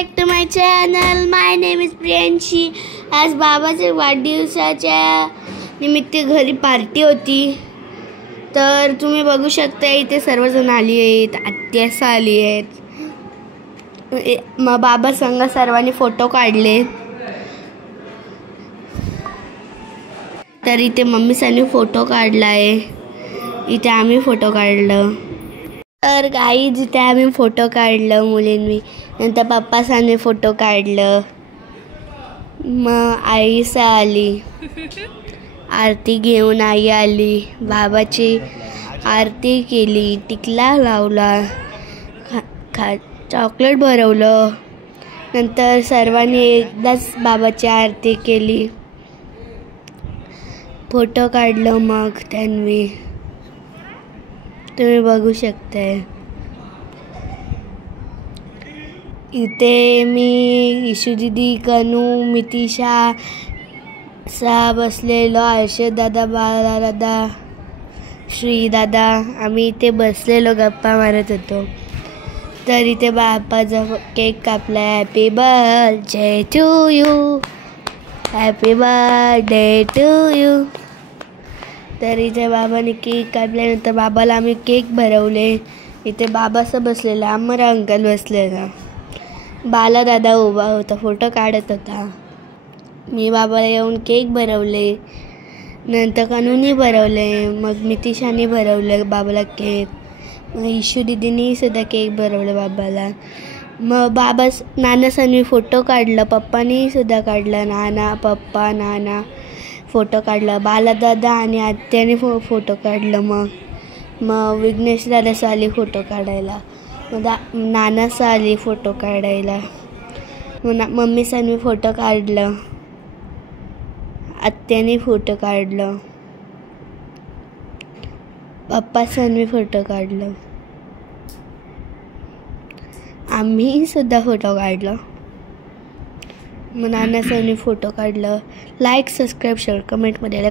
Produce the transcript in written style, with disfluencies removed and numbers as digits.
back to my channel. My name is Priyanshi. आज बाबाच्या वाढदिवसाच्या निमित्त घरी पार्टी होती, तर तुम्ही बघू शकता इथे सर्वजण आली आहेत. आत्या आली आहेत. मग बाबा संग सर्वांनी फोटो काढले. तर इथे मम्मीसांनी फोटो काढला आहे. इथे आम्ही फोटो काढलं. तर गाईज इथे आम्ही फोटो काढलं मुलींनी. नंतर पप्पासांनी फोटो काढलं. मग आई आली, आरती घेऊन आई आली. बाबाची आरती केली, टिकला लावला, चॉकलेट भरवलं. नंतर सर्वांनी एकदाच बाबाची आरती केली, फोटो काढलं. मग त्यांनी तुम्ही बघू शकताय. इथे मी इशू दीदी, कनू, मितिशा बसलेलो. हर्षद दादा, बाला दादा, श्री दादा, आम्ही इथे बसलेलो गप्पा मारत होतो. तर इथे बाप्पाचा केक कापला. Happy birthday to you, happy birthday to you. तर इथे बाबाने केक कापल्यानंतर बाबाला आम्ही केक भरवले. इथे बाबासं बसलेला, अमर अंकल बसलेला, बाला दादा उभा होता, फोटो काढत होता. मी बाबाला येऊन केक भरवले. नंतर कनूनी भरवले. मग मितिशाने भरवलं बाबाला केक. मग इशू दीदीनी सुद्धा केक भरवलं बाबाला. मग नानासांनी फोटो काढला. पप्पानी सुद्धा काढला. पप्पा नाना फोटो काढला. बाला दादा आणि आत्याने फोटो काढलं. मग विघ्नेश दादा आली फोटो काढायला. मग नाना आली फोटो काढायला. मग मम्मीसांनी फोटो काढलं. आत्याने फोटो काढलं. पप्पासांनी फोटो काढलं. आम्ही सुद्धा फोटो काढलं. मग नानासांनी फोटो काढलं. लाईक, सबस्क्राईब, शेअर, कमेंटमध्ये